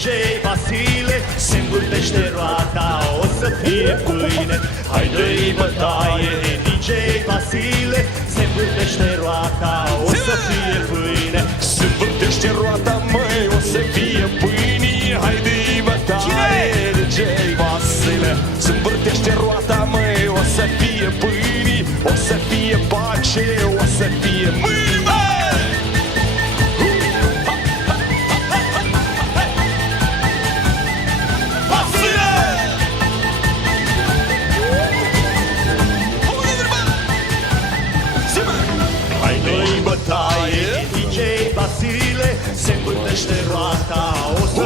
DJ Vasile, se învârtește roata, o să fie pâine. Hai dă-i bătaie, DJ Vasile, se învârtește roata, o să fie pâine. Se învârtește roata, măi, o să fie pâine. Hai dă-i bătaie, DJ Vasile. Se învârtește roata, măi, o să fie pâine, o să fie pace, o să fie mâine. Dă-i bătaie, DJ Vasile, se învârtește roata, o să